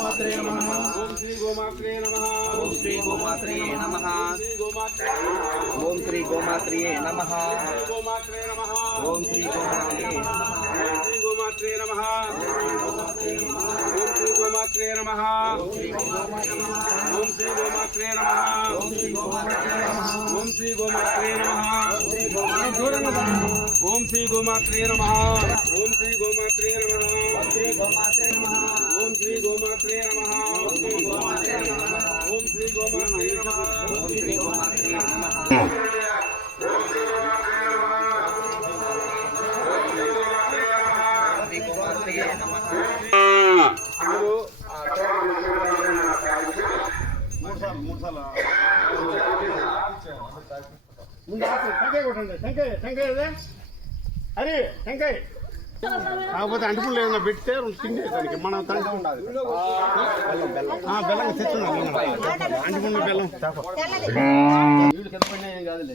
गोमात्रे नमः ओम श्री गोमात्रे नमः ओम श्री गोमात्रे नमः ओम श्री गोमात्रे नमः गोमात्रे नमः ओम श्री गोमात्रे नमः श्री गोमात्रे नमः ओम श्री गोमात्रे नमः ओम श्री गोमात्रे नमः ओम श्री गोमात्रे नमः ओम श्री गोमात्रे नमः ఓం శ్రీ గోమాత్రే నమః ఓం శ్రీ గోమాత్రే నమః శ్రీ గోమాత్రే నమః ఓం శ్రీ గోమాత్రే నమః ఓం శ్రీ గోమాత్రే నమః ఓం శ్రీ గోమాత్రే నమః ఓం శ్రీ గోమాత్రే నమః శ్రీ గోమాత్రే నమః ముందు టెంకాయ కొట్టండి టెంకాయ టెంకాయ ఇదే? అరే టెంకాయ కాకపోతే అంటుకులు ఏదైనా పెడితే తిండి దానికి మనం తండ్రి ఉండాలి. ఆ, బెల్లం తెచ్చున్నాం అంటుకున్న బెల్లం. వీళ్ళు కింద పడినా ఏం కాదులే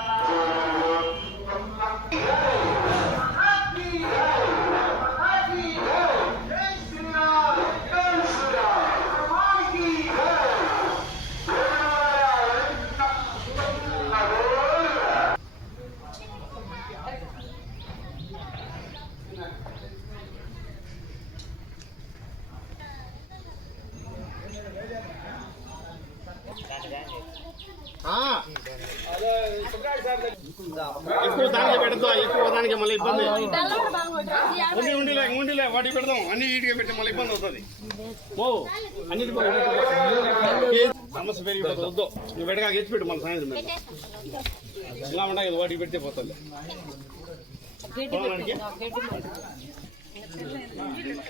ఎక్కువ దానికి పెడతాం ఎక్కువ దానికి మళ్ళీ ఇబ్బంది. ఉండి ఉండిలే ఉండిలే వాటికి పెడదాం. అన్ని ఈటిగా పెట్టి మళ్ళీ ఇబ్బంది అవుతుంది. ఓ అన్నిటి సమస్య పెరిగిపోతుంది వద్దు. నువ్వు పెట్టగా ఎత్తి పెట్టు మళ్ళీ సాయంత్రం పెడదాం. ఇలా ఉంటాయి కదా వాటికి పెడితే పోతుంది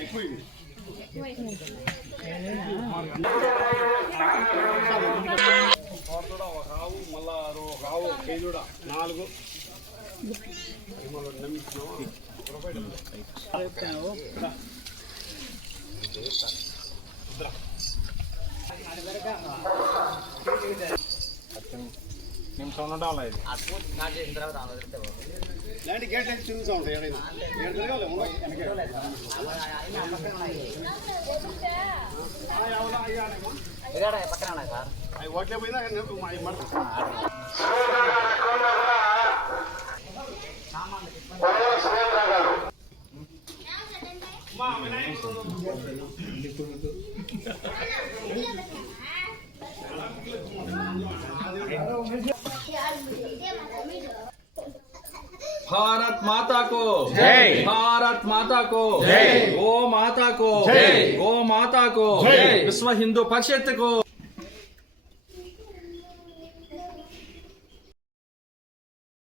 ఎక్కువ నాలుగు? నిమిషం ఉండాలి ఇలాంటి గేట్ అయితే తిరుగుతూ ఉంటాయి ఏడైనా ఏడు తిరగాలి వెనకే. ఆ, ఎవరా? అయ్యాడేమో. అవి ఓట్లే పోయినా కానీ అవి మడత भारत माता को। जय। भारत माता को। जय। गो माता को। जय। गो माता को। जय। विश्व हिंदू परिषद को।